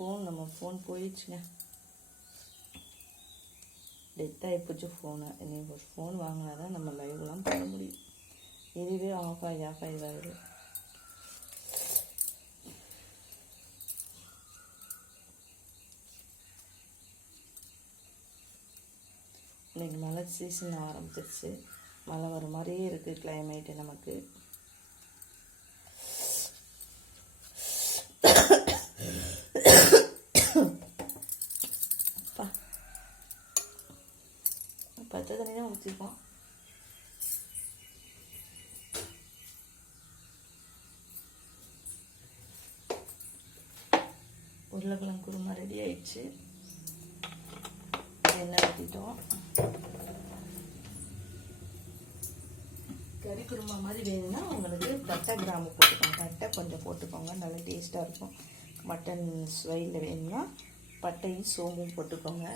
நம்ம ஃபோன் போயிடுச்சுங்க. டெத் ஆகிப்போச்சு ஃபோனு. இன்னைக்கு ஒரு ஃபோன் வாங்கினா தான் நம்ம லைவ்லாம் பண்ண முடியும். இதுவே ஆஃப் ஆகி இதாகிடு. இன்றைக்கி மழை சீசன் ஆரம்பிச்சிருச்சு. மழை வர மாதிரியே இருக்குது கிளைமேட்டு நமக்கு. பச்சை தண்ணி தான் ஊற்றிப்போம். உருளைக்கிழங்கு குருமா ரெடி ஆயிடுச்சு. எண்ணெய் ஊற்றிட்டோம். கறி குருமா மாதிரி வேணும்னா உங்களுக்கு பட்டை கிராம்பு போட்டுக்கோங்க. பட்டை கொஞ்சம் போட்டுக்கோங்க, நல்லா டேஸ்ட்டாக இருக்கும். மட்டன் ஸ்டைலில் வேணும்னா பட்டையும் சோம்பும் போட்டுக்கோங்க.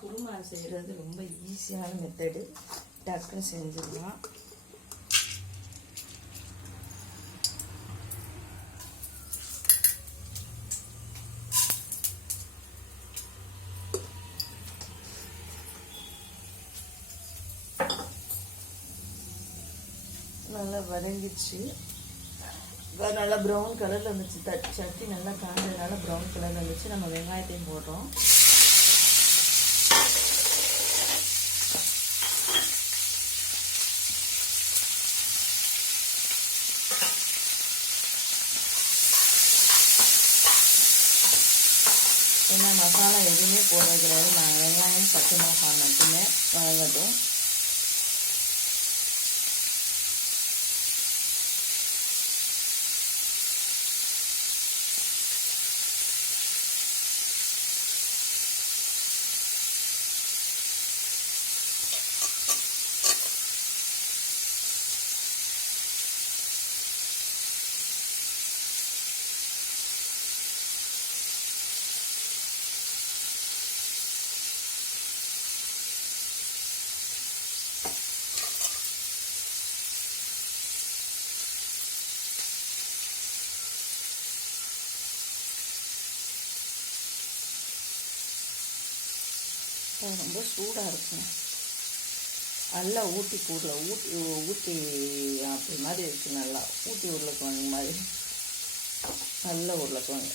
குருமா செய்கிறது ரொம்ப ஈஸியான மெத்தடு. டக்குன்னு செஞ்சிடலாம். நல்லா வதங்கிடுச்சு. நல்லா ப்ரௌன் கலரில் இருந்துச்சு. சட்டி நல்லா காஞ்சதுனால ப்ரௌன் கலரில் இருந்துச்சு. நம்ம வெங்காயத்தையும் போடுறோம். ஏன்னா மசாலா எதுவுமே போடுறது கிடையாது. நான் வெங்காயம் பச்சை மிளகாய் மட்டுமே வதங்கட்டும். ரொம்ப சூடாக இருக்குங்க. நல்லா ஊட்டி ஊட்டி அப்படி மாதிரி இருக்குது. நல்லா ஊட்டி உருளைக்கிழங்கு மாதிரி நல்ல உருளைக்கிழங்கு.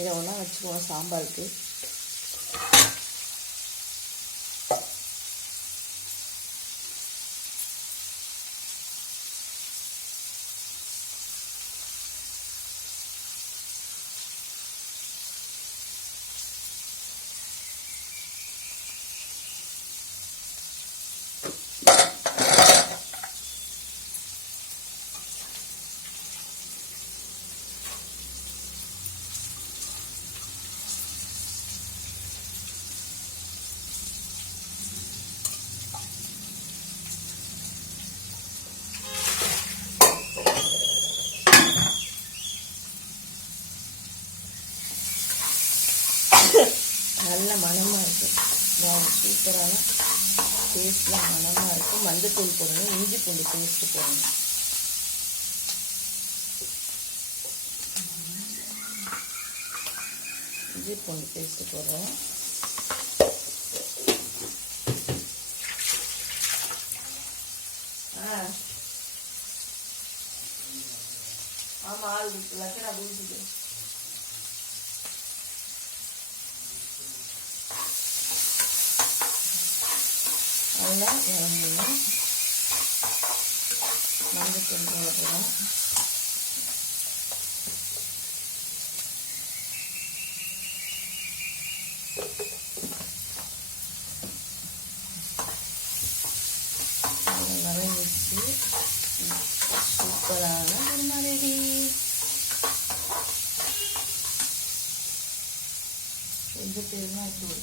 இதை ஒன்றா வச்சுக்குவோம் சாம்பாருக்கு. நல்ல மணமாக இருக்கும். சூப்பரான டேஸ்ட்டில் மணமாக இருக்கும். மஞ்சத்தூள் போடணும், இஞ்சி பூண்டு பேஸ்ட்டு போடணும். இஞ்சி பூண்டு பேஸ்ட்டு போடுறோம். ஆமாம், ஆள் லக்கடா பூசிட்டு நல்லா இறங்கணும். மஞ்சத்தூள் போடுறோம். வதங்கிச்சு. சூப்பரான குருமா ரெடி. கொஞ்சம் பெருங்காயத்தூள்,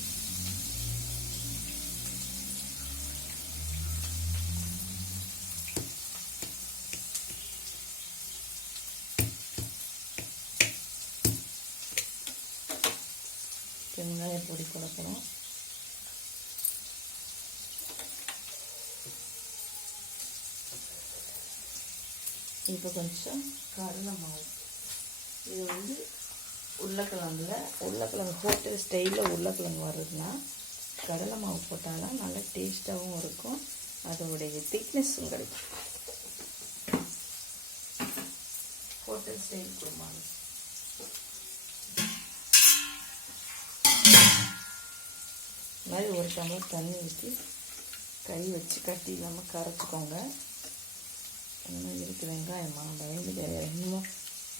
வெங்காய பொடி போட போகிறோம். இப்போ கொஞ்சம் கடலை மாவு. இது வந்து உருளைக்கிழங்கு ஹோட்டல் ஸ்டைலில் உருளைக்கிழங்கு வர்றதுன்னா கடலை மாவு போட்டாலும் நல்லா டேஸ்ட்டாகவும் இருக்கும், அதோடைய திக்னஸும் கிடைக்கும். ஹோட்டல் ஸ்டைல் குருமா மாதிரி ஒரு டம்ளர் தண்ணி ஊற்றி கை வச்சு கட்டி இல்லாமல் கரைச்சிக்கோங்க. இன்னும் இருக்குது வெங்காயமா பயந்து இன்னும்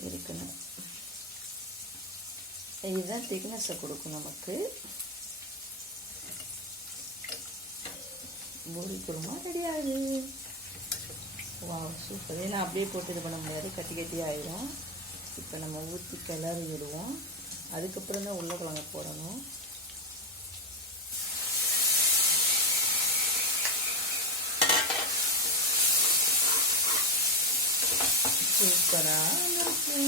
இருக்குன்னு. இதுதான் திக்னஸை கொடுக்கும் நமக்கு. பூரி குருமா ரெடி ஆகுது. வா சூப்பர். ஏன்னா அப்படியே போட்டு இது பண்ண முடியாது, கட்டி கட்டி ஆயிடும். இப்போ நம்ம ஊற்றி கிளறி விடுவோம். அதுக்கப்புறம் தான் உருளைக்கிழங்கு போடணும். சூப்பராக இருக்கு.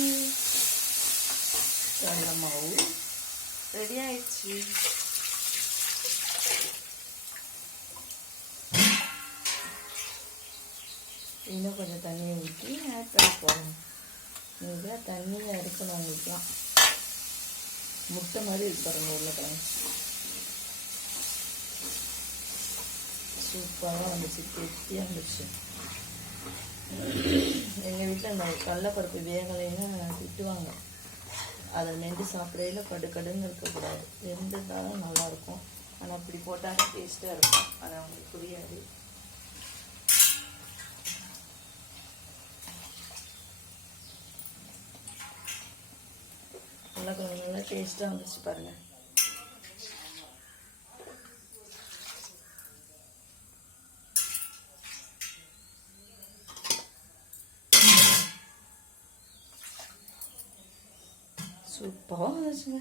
கடலை மாவு ரெடி ஆயிடுச்சு. இன்னும் கொஞ்சம் தண்ணியை ஊற்றி ஆட் பண்ணி போடணும். நீங்கள் தண்ணியில் எடுக்கணும். உங்களுக்குலாம் முட்டை மாதிரி இருப்பாருங்க உருளைக்கிழங்கு. சூப்பராக வந்துச்சு, கெட்டியாக இருந்துச்சு. எங்கள் வீட்டில் அந்த கடலைப்பருப்பு வேகலைன்னு திட்டுவாங்க. அதை மென்று சாப்பிடையில கடுன்னு இருக்கக்கூடாது, வெந்துட்டாலும் நல்லாயிருக்கும். ஆனால் அப்படி போட்டாலும் டேஸ்ட்டாக இருக்கும். அது அவங்களுக்கு புரியாது. உருளைக்கிழங்கு நல்லா டேஸ்ட்டாக வந்துச்சு பாருங்கள். சூப்பராக வந்துச்சுங்க.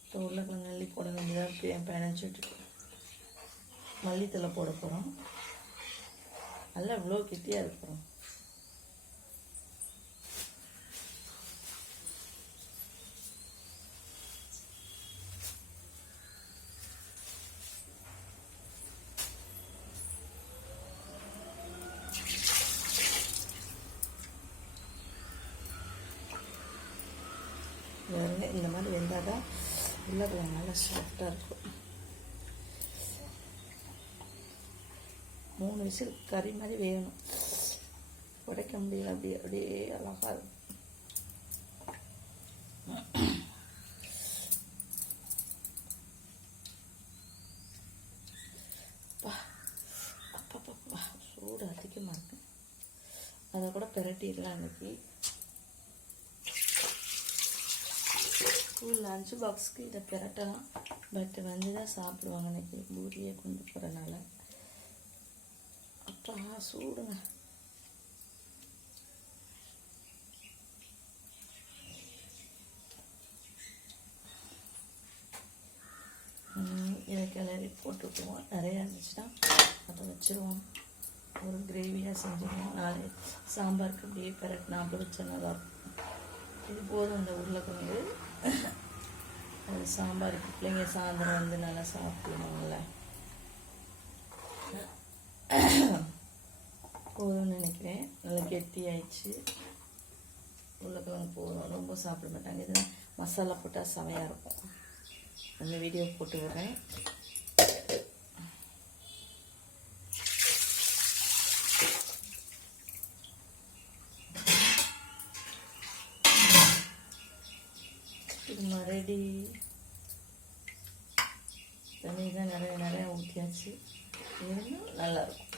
இப்போ உருளைக்கிழங்கு அள்ளி போட வேண்டியதாக பிணைச்சிட்டு மல்லித்தலை போட போகிறோம். நல்லா இவ்வளோ கெட்டியாக இருக்கிறோம். இந்த மாதிரி வெந்தால் தான் உருளைக்கிழங்கு நல்லா சாஃப்டாக இருக்கும். 3 விசில் கறி மாதிரி வேகணும், உடைக்க முடியல. அப்படியே அழகாக இருக்கும். அப்பா சூடு அதிகமாக இருக்கு. அதை கூட பிரட்டிடலாம். அன்னைக்கு ஸ்கூல் லஞ்ச் பாக்ஸுக்கு இதை பிரட்டலாம். பட் வந்து தான் சாப்பிடுவாங்க. அன்றைக்கி பூரியை கொண்டு போகிறனால. அப்புறம் சூடுங்க. இதை கிளறி போட்டுக்குவோம். நிறையா இருந்துச்சுன்னா அதை வச்சுருவோம். ஒரு கிரேவியாக செஞ்சுருவோம். நாளை சாம்பாருக்கு அப்படியே பிரட்டினா அப்படி வச்சா நல்லாயிருக்கும். இது போதும். இந்த உருளைக்கிழங்கு அது சாம்பாருக்கு பிள்ளைங்க சாயந்தரம் வந்து நல்லா சாப்பிடுவாங்கள்ல, போதும்னு நினைக்கிறேன். நல்லா கெட்டி ஆயிடுச்சு. உருளைக்கிழங்கு போதும், ரொம்ப சாப்பிட மாட்டாங்க. இதுதான் மசாலா போட்டால் செமையாக இருக்கும். அந்த வீடியோ போட்டு விடுறேன். ரெடி. தண்ணி தான் நிறையா ஊற்றியாச்சு. இன்னும் நல்லாயிருக்கும்.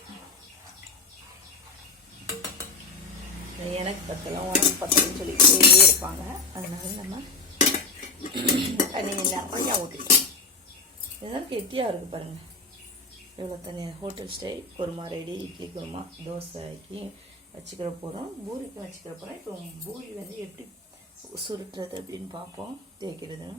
எனக்கு பத்தலாம் உனக்கு பத்தலன்னு சொல்லிக்கிட்டே இருப்பாங்க. அதனால நம்ம தண்ணி நிறையா ஊற்றிட்டோம். இதெல்லாம் கெட்டியாக இருக்குது பாருங்கள். எவ்வளோ தண்ணி. Hotel style kurma ready. Idli kurma, தோசைக்கு வச்சுக்கிற போகிறோம், பூரிக்கு வச்சுக்கிற போகிறோம். இப்போ பூரி வந்து எப்படி சுருட்டுறது அப்படின்னு பார்ப்போம், தேய்க்கிறதுன்னு.